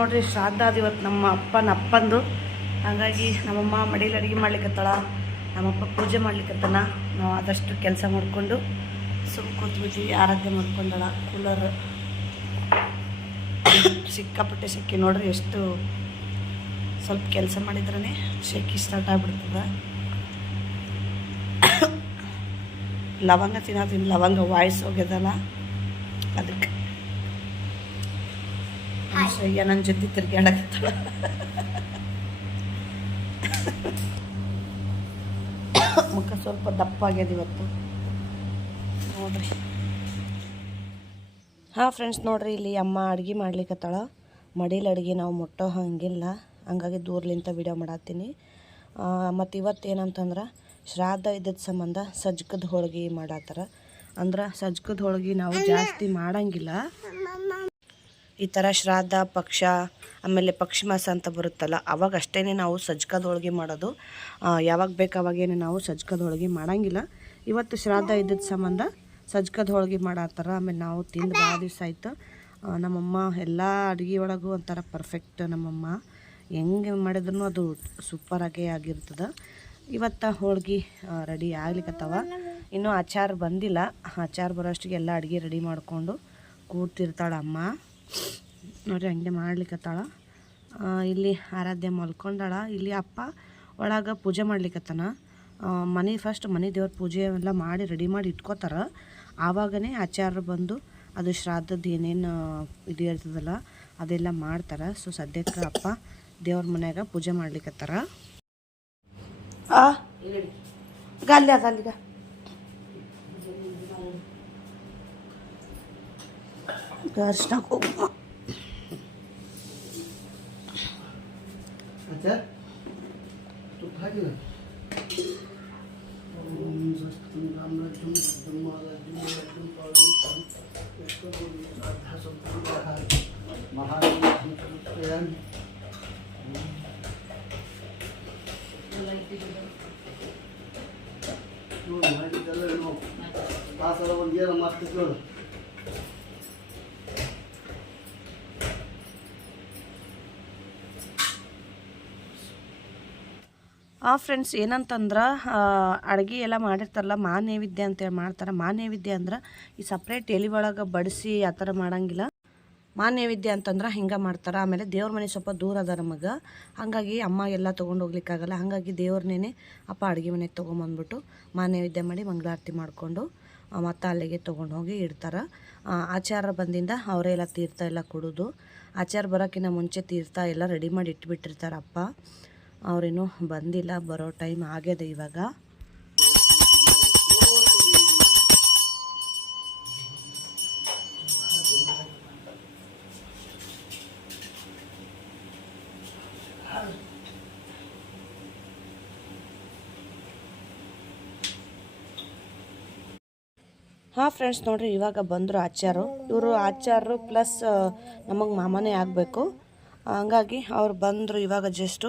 ನೋಡ್ರಿ ಶ್ರಾದ್ದ ಅದು ಇವತ್ತು ನಮ್ಮ ಅಪ್ಪನ ಅಪ್ಪಂದು. ಹಾಗಾಗಿ ನಮ್ಮಮ್ಮ ಮಡೀಲಿ ಅಡುಗೆ ಮಾಡ್ಲಿಕ್ಕತ್ತಾಳ ನಮ್ಮಪ್ಪ ಪೂಜೆ ಮಾಡ್ಲಿಕ್ಕತ್ತಾನ ನಾವು ಆದಷ್ಟು ಕೆಲಸ ಮಾಡಿಕೊಂಡು ಸುಮ್ ಕೂತ್ಬಿಟ್ಟಿವಿ ಆರಾಧ್ಯ ಮಾಡ್ಕೊಂಡಳ, ಕೂಲರ್. ಸಿಕ್ಕಾಪಟ್ಟೆ ಸೆಕೆ ನೋಡ್ರಿ, ಎಷ್ಟು ಸ್ವಲ್ಪ ಕೆಲಸ ಮಾಡಿದ್ರೇ ಶೆಕೆ ಸ್ಟಾರ್ಟ್ ಆಗಿಬಿಡ್ತದ. ಲವಂಗ ತಿನ್ನೋದ್ರಿಂದ ಲವಂಗ ವಾಯ್ಸ್ ಹೋಗ್ಯದಲ್ಲ, ಅದಕ್ಕೆ ಶ್ರೇಯ ನನ್ನ ಜೊತೆ ತಿರ್ಗಾಡಕತ್ತಾಳ ಮುಖ ಸ್ವಲ್ಪ ದಪ್ಪ ಆಗ್ಯದ ಇವತ್ತು. ನೋಡ್ರಿ. ಹಾಂ ಫ್ರೆಂಡ್ಸ್ ನೋಡ್ರಿ, ಇಲ್ಲಿ ಅಮ್ಮ ಅಡುಗೆ ಮಾಡ್ಲಿಕ್ಕತ್ತಾಳ ಮಡೀಲಿ ಅಡುಗೆ ನಾವು ಮುಟ್ಟೋ ಹಂಗಿಲ್ಲ. ಹಂಗಾಗಿ ದೂರ್ಲಿಂತ ವಿಡಿಯೋ ಮಾಡತ್ತೀನಿ. ಮತ್ತು ಇವತ್ತು ಏನಂತಂದ್ರೆ, ಶ್ರಾದ್ದ ಇದ್ದದ ಸಂಬಂಧ ಸಜ್ಕದ ಹೋಳಿಗೆ ಮಾಡತ್ತಾರ. ಅಂದ್ರೆ ಸಜ್ಕದ ಹೋಳಿಗೆ ನಾವು ಜಾಸ್ತಿ ಮಾಡಂಗಿಲ್ಲ. ಈ ಥರ ಶ್ರಾದ್ದ, ಪಕ್ಷ, ಆಮೇಲೆ ಪಕ್ಷಿಮಾಸ ಅಂತ ಬರುತ್ತಲ್ಲ ಅವಾಗ ಅಷ್ಟೇ ನಾವು ಸಜ್ಕದ ಹೋಳಿಗೆ ಮಾಡೋದು. ಯಾವಾಗ ಬೇಕಾವಾಗೇನೆ ನಾವು ಸಜ್ಕದ ಹೋಳಿಗೆ ಮಾಡೋಂಗಿಲ್ಲ. ಇವತ್ತು ಶ್ರಾದ್ದ ಇದ್ದದ ಸಂಬಂಧ ಸಜ್ಕದ ಹೋಳಿಗೆ ಮಾಡತ್ತಾರ ಆಮೇಲೆ ನಾವು ತಿಂದು ಭಾಳ ದಿವಸ ಆಯ್ತು. ನಮ್ಮಮ್ಮ ಎಲ್ಲ ಅಡುಗೆ ಒಳಗೂ ಒಂಥರ ಪರ್ಫೆಕ್ಟ್ ನಮ್ಮಮ್ಮ. ಹೆಂಗೆ ಮಾಡಿದ್ರು ಅದು ಸೂಪರಾಗೇ ಆಗಿರ್ತದೆ. ಇವತ್ತು ಹೋಳ್ಗೆ ರೆಡಿ ಆಗ್ಲಿಕ್ಕತ್ತವ ಇನ್ನೂ ಆಚಾರ ಬಂದಿಲ್ಲ. ಆಚಾರ ಬರೋಷ್ಟಿಗೆ ಎಲ್ಲ ಅಡುಗೆ ರೆಡಿ ಮಾಡಿಕೊಂಡು ಕೂತಿರ್ತಾಳೆ ಅಮ್ಮ ನೋಡ್ರಿ ಹಂಗೆ ಮಾಡ್ಲಿಕ್ಕತ್ತಾಳ ಇಲ್ಲಿ ಆರಾಧ್ಯ ಮಲ್ಕೊಂಡಾಳ. ಇಲ್ಲಿ ಅಪ್ಪ ಒಳಗೆ ಪೂಜೆ ಮಾಡ್ಲಿಕ್ಕತ್ತಾನ ಮನೆ ಫಸ್ಟ್ ಮನೆ ದೇವ್ರ ಪೂಜೆ ಎಲ್ಲ ಮಾಡಿ ರೆಡಿ ಮಾಡಿ ಇಟ್ಕೋತಾರ. ಆವಾಗನೇ ಆಚಾರ್ಯರು ಬಂದು ಅದು ಶ್ರಾದ್ದದ್ದು ಏನೇನು ಇದು ಇರ್ತದಲ್ಲ ಅದೆಲ್ಲ ಮಾಡ್ತಾರೆ. ಸೊ ಸದ್ಯಕ್ಕೆ ಅಪ್ಪ ದೇವ್ರ ಮನ್ಯಾಗ ಪೂಜೆ ಮಾಡ್ಲಿಕ್ಕತ್ತಾರ ಆ? ಗಾಲಿ దర్శన కుకుమ अच्छा? तो था ना ओम सस्तम राम रज्जुम पद्म मालाज्जुम रज्जुम पावनिकम विष्णु अधा सन्तम महान महान प्रयान तो भाई चलो पास वाला बंदिया नमस्ते चलो ಆ ಫ್ರೆಂಡ್ಸ್ ಏನಂತಂದ್ರೆ ಅಡುಗೆ ಎಲ್ಲ ಮಾಡಿರ್ತಾರಲ್ಲ, ಮಾ ನೈವೇದ್ಯ ಅಂತೇಳಿ ಮಾಡ್ತಾರೆ. ಮಾ ಅಂದ್ರೆ ಈ ಸಪ್ರೇಟ್ ಎಲೆ ಒಳಗೆ ಬಡಿಸಿ ಆ ಥರ ಮಾಡಂಗಿಲ್ಲ. ಮಾ ನೈವೇದ್ಯ ಅಂತಂದ್ರೆ ಹಿಂಗೆ ಮಾಡ್ತಾರೆ. ಆಮೇಲೆ ದೇವ್ರ ಮನೆ ಸ್ವಲ್ಪ ದೂರ ಅದ ನಮಗೆ. ಹಾಗಾಗಿ ಅಮ್ಮ ಎಲ್ಲ ತೊಗೊಂಡು ಹೋಗ್ಲಿಕ್ಕಾಗಲ್ಲ. ಹಾಗಾಗಿ ದೇವ್ರನ್ನೇ ಅಪ್ಪ ಅಡುಗೆ ಮನೆಗೆ ತೊಗೊಂಬಂದ್ಬಿಟ್ಟು ಮಾ ನೈವೇದ್ಯ ಮಾಡಿ ಮಂಗಳಾರತಿ ಮಾಡಿಕೊಂಡು ಮತ್ತು ಅಲ್ಲಿಗೆ ತೊಗೊಂಡು ಹೋಗಿ ಇಡ್ತಾರೆ. ಆಚಾರ ಬಂದಿಂದ ಅವರೇ ಎಲ್ಲ ತೀರ್ಥ ಎಲ್ಲ ಕೊಡೋದು. ಆಚಾರ ಬರೋಕ್ಕಿಂತ ಮುಂಚೆ ತೀರ್ಥ ಎಲ್ಲ ರೆಡಿ ಮಾಡಿ ಇಟ್ಬಿಟ್ಟಿರ್ತಾರೆ ಅಪ್ಪ. ಅವ್ರೇನು ಬಂದಿಲ್ಲ, ಬರೋ ಟೈಮ್ ಆಗ್ಯದ ಇವಾಗ. ಹಾಂ ಫ್ರೆಂಡ್ಸ್ ನೋಡ್ರಿ, ಇವಾಗ ಬಂದರು ಆಚಾರು ಇವರು ಆಚಾರು ಪ್ಲಸ್ ನಮಗೆ ಮಾಮನೇ ಆಗಬೇಕು. ಹಂಗಾಗಿ ಅವ್ರು ಬಂದರು ಇವಾಗ ಜಸ್ಟು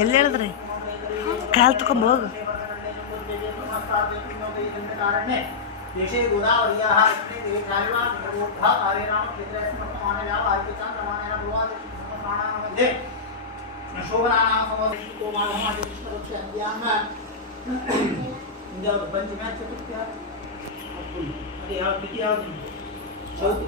ಎಲ್ಲಿ ಹೇಳಿದ್ರಿ ಕಾಲು ತಗೊಂಡ್ ಹೋಗು देशे गोदावर्याः रत्ने देवे कालिवा निर्वोद्धा कालेनाम क्षेत्रेऽस्मिन् वर्तमाने व्याव आदित्यं प्रमाणेन भुवादित्यं मध्ये शोभनानां समोदितो माघमादित्यस्य अद्याम ಇಂದ ಪಂಚಮ್ಯ ಚತುರ್ಥ್ಯ ಅದೇ ಯಾವ ತಿಥಿ ಯಾವುದು ಚೌತಿ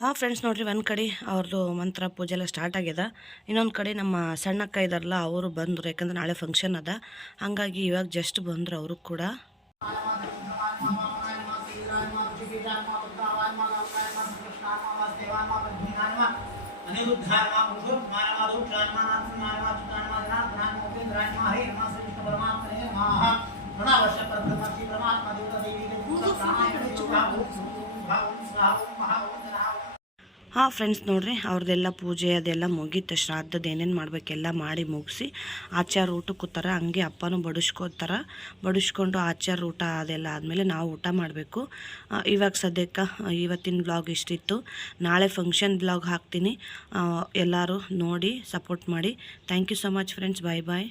ಹಾಂ ಫ್ರೆಂಡ್ಸ್ ನೋಡ್ರಿ, ಒಂದು ಕಡೆ ಅವ್ರದ್ದು ಮಂತ್ರ ಪೂಜೆ ಎಲ್ಲ ಸ್ಟಾರ್ಟ್ ಆಗ್ಯದ. ಇನ್ನೊಂದು ಕಡೆ ನಮ್ಮ ಸಣ್ಣಕ್ಕ ಇದಾರಲ್ಲ, ಅವರು ಬಂದರು, ಯಾಕಂದ್ರೆ ನಾಳೆ ಫಂಕ್ಷನ್ ಅದ. ಹಾಗಾಗಿ ಇವಾಗ ಜಸ್ಟ್ ಬಂದರು ಅವರು ಕೂಡ. अनिरुद्धार माँ पूछो ಹಾಂ ಫ್ರೆಂಡ್ಸ್ ನೋಡಿರಿ ಅವ್ರದ್ದೆಲ್ಲ ಪೂಜೆ ಅದೆಲ್ಲ ಮುಗೀತು. ಶ್ರಾದ್ದದ ಏನೇನು ಮಾಡಬೇಕೆಲ್ಲ ಮಾಡಿ ಮುಗಿಸಿ, ಆಚಾರ ಊಟಕ್ಕೆ ಕೂತಾರ, ಹಂಗೆ ಅಪ್ಪನೂ ಬಡಿಸ್ಕೋತಾರ. ಬಡಿಸ್ಕೊಂಡು ಆಚಾರ ಊಟ ಅದೆಲ್ಲ ಆದಮೇಲೆ ನಾವು ಊಟ ಮಾಡಬೇಕು. ಇವಾಗ ಸದ್ಯಕ್ಕೆ ಇವತ್ತಿನ ಬ್ಲಾಗ್ ಇಷ್ಟಿತ್ತು. ನಾಳೆ ಫಂಕ್ಷನ್ ಬ್ಲಾಗ್ ಹಾಕ್ತೀನಿ. ಎಲ್ಲರೂ ನೋಡಿ ಸಪೋರ್ಟ್ ಮಾಡಿ. Thank you so much friends bye bye